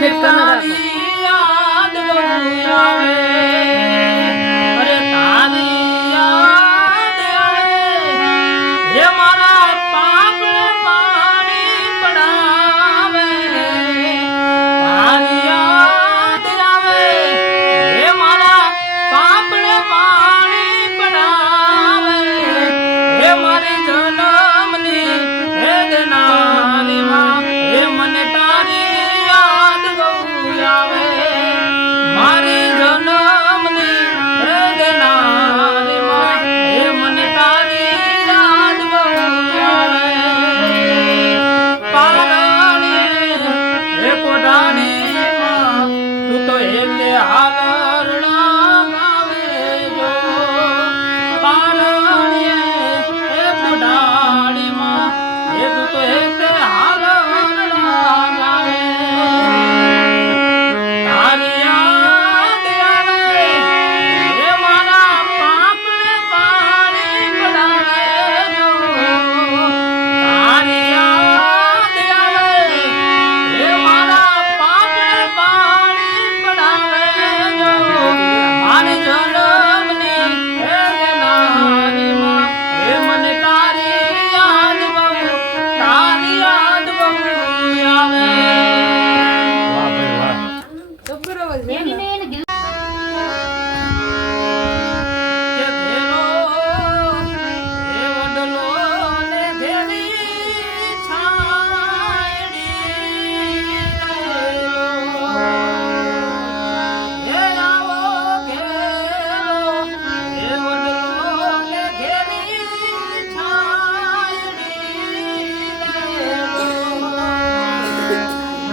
Hep beraber.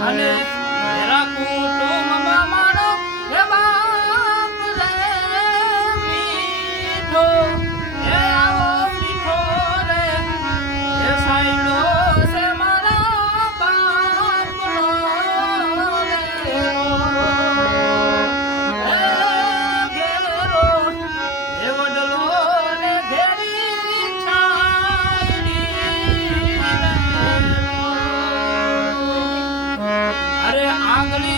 honor. finally